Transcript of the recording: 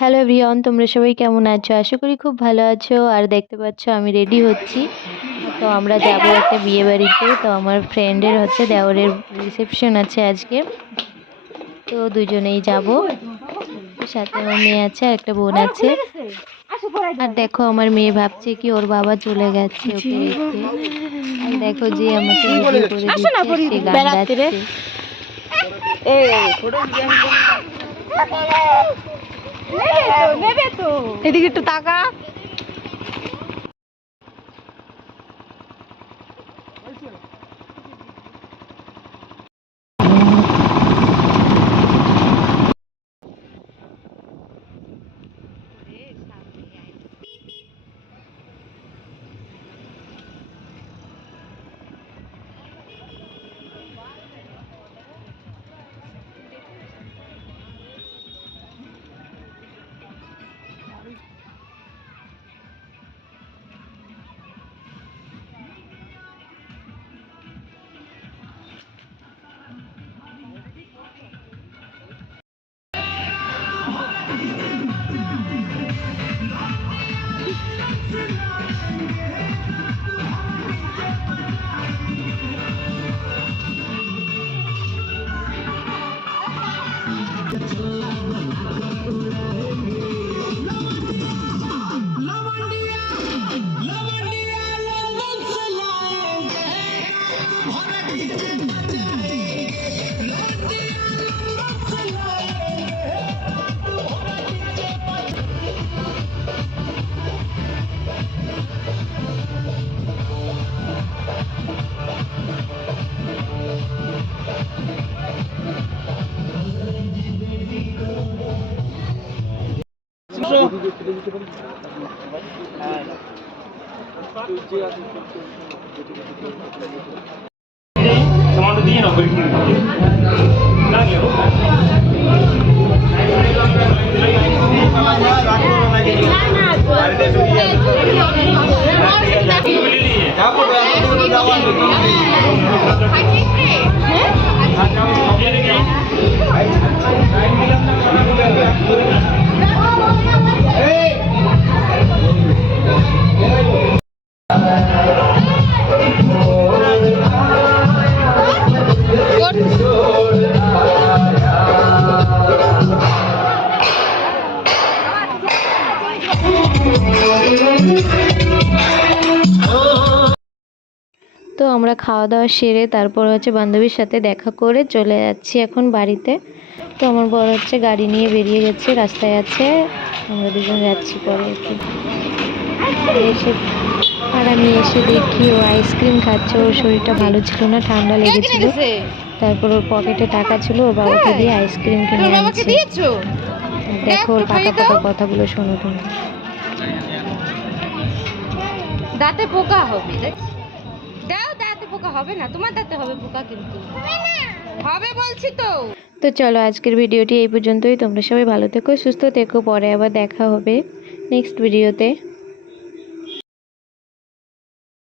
Hello everyone, তোমরা সবাই কেমন আছো? আশা করি খুব ভালো আছো। আর দেখতে পাচ্ছ আমি রেডি হচ্ছি। তো আমরা যাব একটা বিয়ে বাড়িতে। তো আমার ফ্রেন্ডের হচ্ছে দেওরের রিসেপশন আছে আজকে। তো দুজনেই যাব। সাথে আমার মেয়ে আছে আর একটা বোন আছে। আর দেখো আমার মেয়ে ভাবছে কি ওর বাবা চলে গেছে ওকে রেখে। আর দেখো যে আমাকে ভিডিও করে দিচ্ছে, সে গান গাচ্ছে। এদিকে একটু তাকা। टमाटो दिए ना তো আমরা খাওয়া দাওয়া সেরে তারপর হচ্ছে বান্ধবীর সাথে দেখা করে চলে যাচ্ছি এখন বাড়িতে। তো আমার বর হচ্ছে গাড়ি নিয়ে বেরিয়ে গেছে, রাস্তায় আছে, আমরা দুজন যাচ্ছি পরে একটু এসে। আর আমি এসে দেখি ও আইসক্রিম খাচ্ছে। ওর শরীরটা ভালো ছিল না, ঠান্ডা লেগেছিল। তারপর ওর পকেটে টাকা ছিল, ওর বাবাকে দিয়ে আইসক্রিম কিনে আনছে। দেখো ওর পাকা পাকা কথাগুলো শোনো তুমি। দাঁতে পোকা হবে, দাও দাঁতে পোকা হবে না, তোমার দাঁতে হবে পোকা, কিন্তু হবে বলছি তো। তো চলো আজকের ভিডিওটি এই পর্যন্তই। তোমরা সবাই ভালো থেকো, সুস্থ থেকো। পরে আবার দেখা হবে নেক্সট ভিডিওতে।